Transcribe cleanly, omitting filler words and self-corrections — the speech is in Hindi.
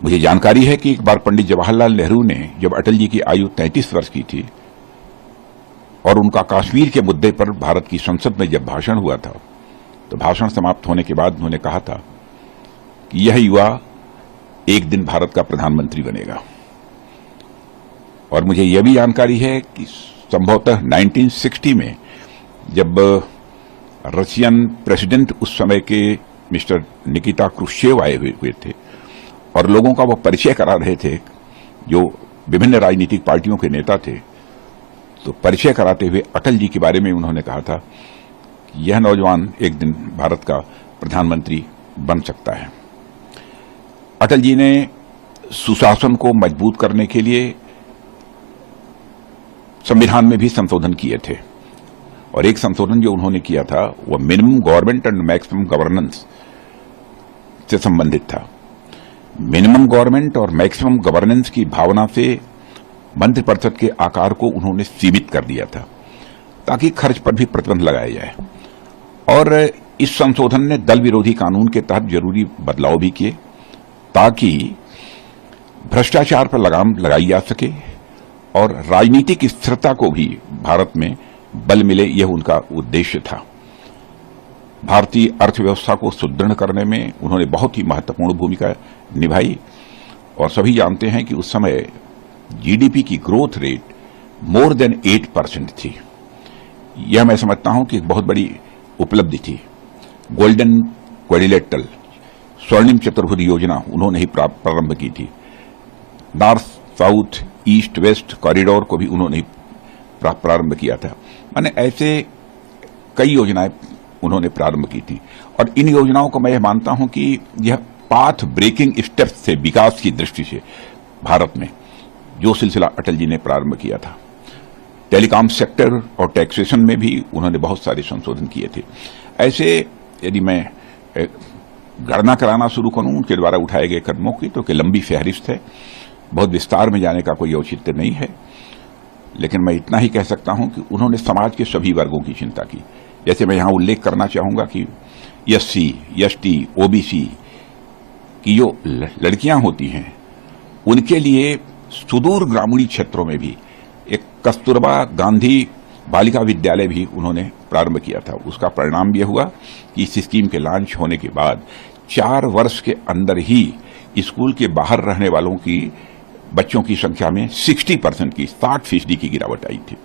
मुझे जानकारी है कि एक बार पंडित जवाहरलाल नेहरू ने जब अटल जी की आयु 33 वर्ष की थी और उनका कश्मीर के मुद्दे पर भारत की संसद में जब भाषण हुआ था, तो भाषण समाप्त होने के बाद उन्होंने कहा था कि यह युवा एक दिन भारत का प्रधानमंत्री बनेगा। और मुझे यह भी जानकारी है कि संभवतः 1960 में जब रशियन प्रेसिडेंट उस समय के मिस्टर निकिता क्रुश्चेव आए हुए थे और लोगों का वो परिचय करा रहे थे, जो विभिन्न राजनीतिक पार्टियों के नेता थे, तो परिचय कराते हुए अटल जी के बारे में उन्होंने कहा था कि यह नौजवान एक दिन भारत का प्रधानमंत्री बन सकता है। अटल जी ने सुशासन को मजबूत करने के लिए संविधान में भी संशोधन किए थे, और एक संशोधन जो उन्होंने किया था वह minimum government and maximum governance से संबंधित था। मिनिमम गवर्नमेंट और मैक्सिमम गवर्नेंस की भावना से मंत्रिपरिषद के आकार को उन्होंने सीमित कर दिया था ताकि खर्च पर भी प्रतिबंध लगाया जाए। और इस संशोधन ने दल विरोधी कानून के तहत जरूरी बदलाव भी किए ताकि भ्रष्टाचार पर लगाम लगाई जा सके और राजनीतिक स्थिरता को भी भारत में बल मिले, यह उनका उद्देश्य था। भारतीय अर्थव्यवस्था को सुदृढ़ करने में उन्होंने बहुत ही महत्वपूर्ण भूमिका निभाई और सभी जानते हैं कि उस समय जीडीपी की ग्रोथ रेट मोर देन 8% थी। यह मैं समझता हूं कि एक बहुत बड़ी उपलब्धि थी। गोल्डन क्वाड्रिलेटरल स्वर्णिम चतुर्भुज योजना उन्होंने ही प्रारंभ की थी। North south east west corridor को भी उन्होंने ही प्रारंभ किया था। माने ऐसे कई योजनाएं उन्होंने प्रारंभ की थी और इन योजनाओं को मैं मानता हूं कि यह पाथ ब्रेकिंग स्टेप्स थे विकास की दृष्टि से भारत में, जो सिलसिला अटल जी ने प्रारंभ किया था। टेलीकॉम सेक्टर और टैक्सेशन में भी उन्होंने बहुत सारे संशोधन किए थे। ऐसे यदि मैं गणना कराना शुरू करूं उनके द्वारा उठाए गए कदमों की तो लंबी फहरिस्त है, बहुत विस्तार में जाने का कोई औचित्य नहीं है, लेकिन मैं इतना ही कह सकता हूं कि उन्होंने समाज के सभी वर्गों की चिंता की। जैसे मैं यहां उल्लेख करना चाहूंगा कि एससी, एसटी, ओबीसी की जो लड़कियां होती हैं उनके लिए सुदूर ग्रामीण क्षेत्रों में भी एक कस्तूरबा गांधी बालिका विद्यालय भी उन्होंने प्रारंभ किया था। उसका परिणाम यह हुआ कि इस स्कीम के लॉन्च होने के बाद 4 वर्ष के अंदर ही स्कूल के बाहर रहने वालों की बच्चों की संख्या में 60% की 60% की गिरावट आई थी।